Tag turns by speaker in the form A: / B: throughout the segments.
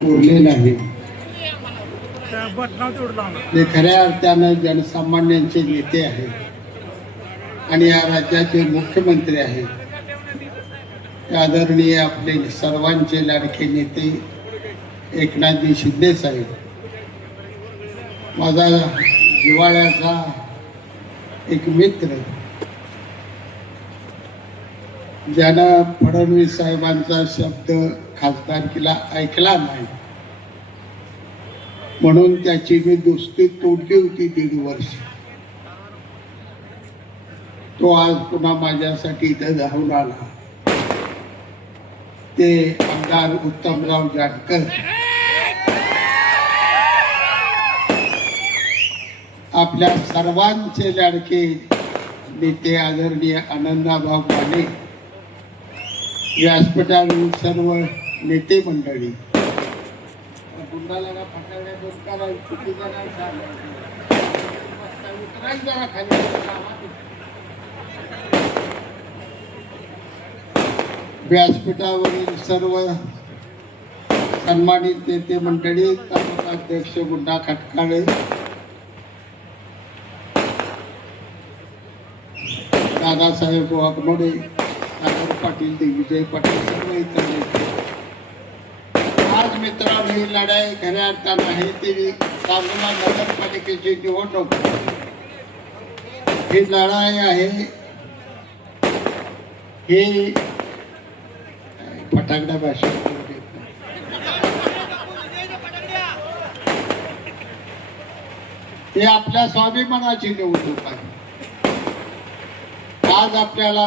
A: उरलेलं आहे ते खऱ्या अर्थानं जनसामान्यांचे नेते आहेत. आणि या राज्याचे मुख्यमंत्री आहेत. आदरणीय आपले सर्वांचे लाडके नेते एकनाथजी शिंदे साहेब. माझा जिवाळ्याचा एक मित्र ज्यानं फडणवीस साहेबांचा शब्द खासदारकीला ऐकला नाही म्हणून त्याची मी दोस्ती तोडली होती दीड वर्ष. तो आज पुन्हा माझ्यासाठी इथं धावून आला. ते आमदार उत्तमराव जानकर. आपल्या सर्वांचे लाडके नेते आदरणीय आनंदाभाऊ माने. व्यासपीठावरील सर्व नेते मंडळी. गुंडाला फटाकड्या किती जरा खाली व्यासपीठावरील सर्व सन्मानित नेते मंडळी अध्यक्ष गुंडा खटकाळे दादासाहेब वाघमोडे पाटील दिग्विजय पाटील सर्व इतर आज मित्रांनो ही लढाई खऱ्या अर्थानं आहे ती सांगोला नगरपालिकेची निवडणूक. ही लढाई आहे. हे फटाकड्या भाषा हे आपल्या स्वाभिमानाची निवडणूक आहे. आज आपल्याला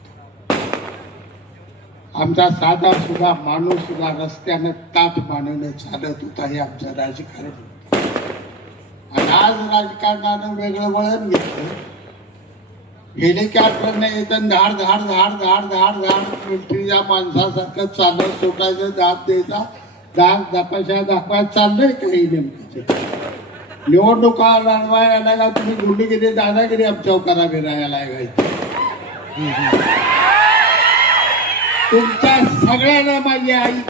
A: आमचा साधा सुद्धा माणूस सुद्धा रस्त्यानं ताट मानवणं चालत होता हे आमचं राजकारण होतं. आणि आज राजकारणानं वेगळं वळण घेतलं. हेलिकॉप्टरने येतं धाड धाड धाड धाड धाड धाड मिलिटरीच्या माणसासारखं चालत सुटायचं दाब द्यायचा दाग दापाशा दाखवायला चाललंय काही नेमकं निवडणुका लढवायला आला तुम्ही गुंडगिरी दादागिरी आमच्यावर करा फिरायला लागायची तुमच्या सगळ्यांना माझी आई.